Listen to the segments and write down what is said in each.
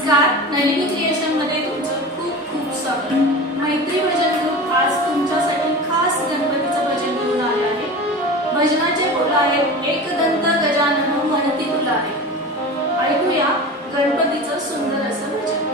नमस्कार, नलिनी क्रिएशन मध्ये तुमचं खूप खूप स्वागत। मैत्री भजन ग्रुप आज तुमच्यासाठी खास गणपतीचं भजन घेऊन आले आहे। भजनाचे बोल आहेत एकदंत गजानन म्हणती तुला आहे। ऐकूया गणपतीचं सुंदर असं भजन।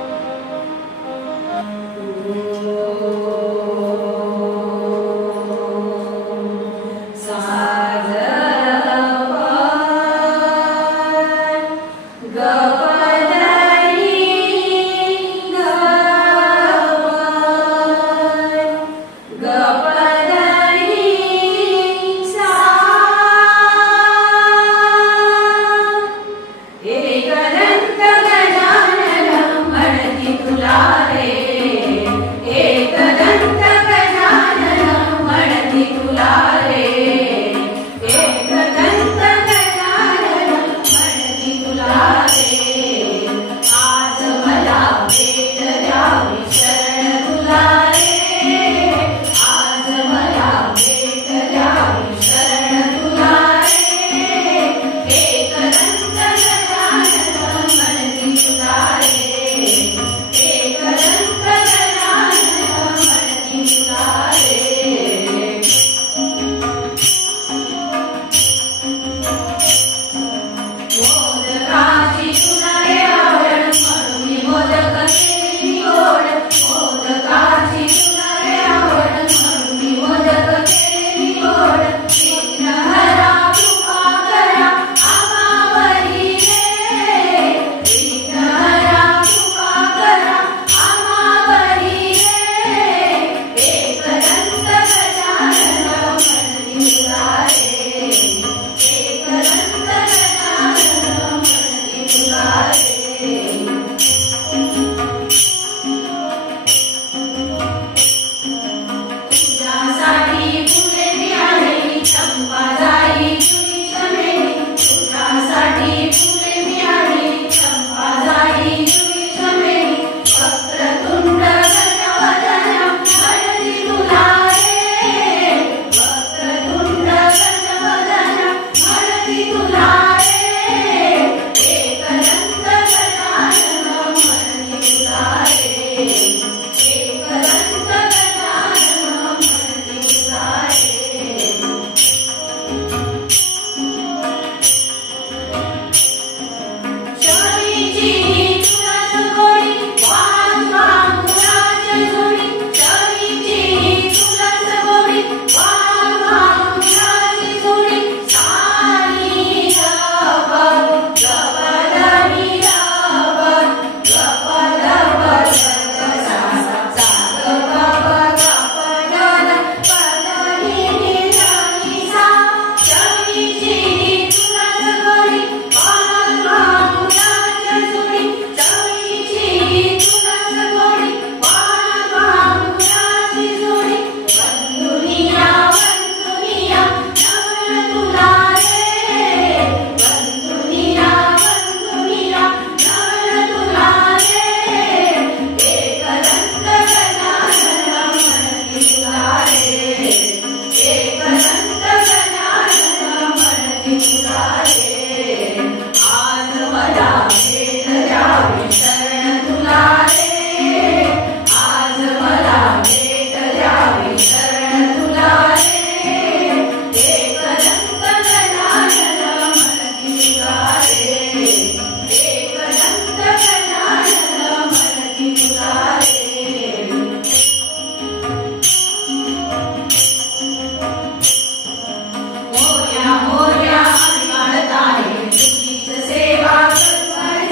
मोरया मोरया अभिमानता आहे तुझीच सेवा करणारे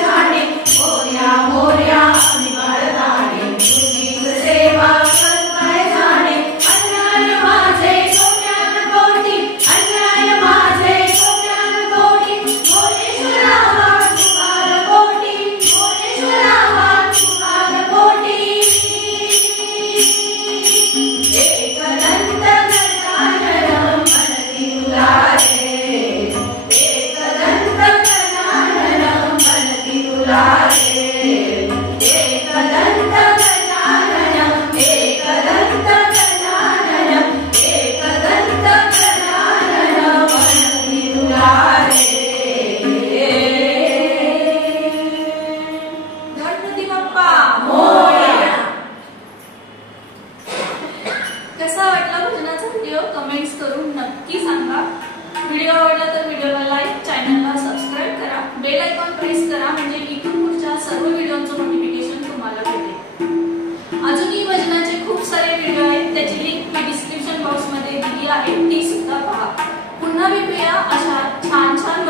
व्हिडिओ आवडला तर व्हिडिओला लाईक, चॅनलला सबस्क्राइब करा, बेल आयकॉन प्रेस करा म्हणजे इथून पुढच्या सर्व व्हिडिओचं नोटिफिकेशन तुम्हाला भेटेल। अजूनही भजनाचे खूप सारे व्हिडिओ आहेत, त्याची लिंक मी डिस्क्रिप्शन बॉक्स मध्ये दिली आहे, ती सुद्धा पहा। पुन्हा भेटूया अशा छान छान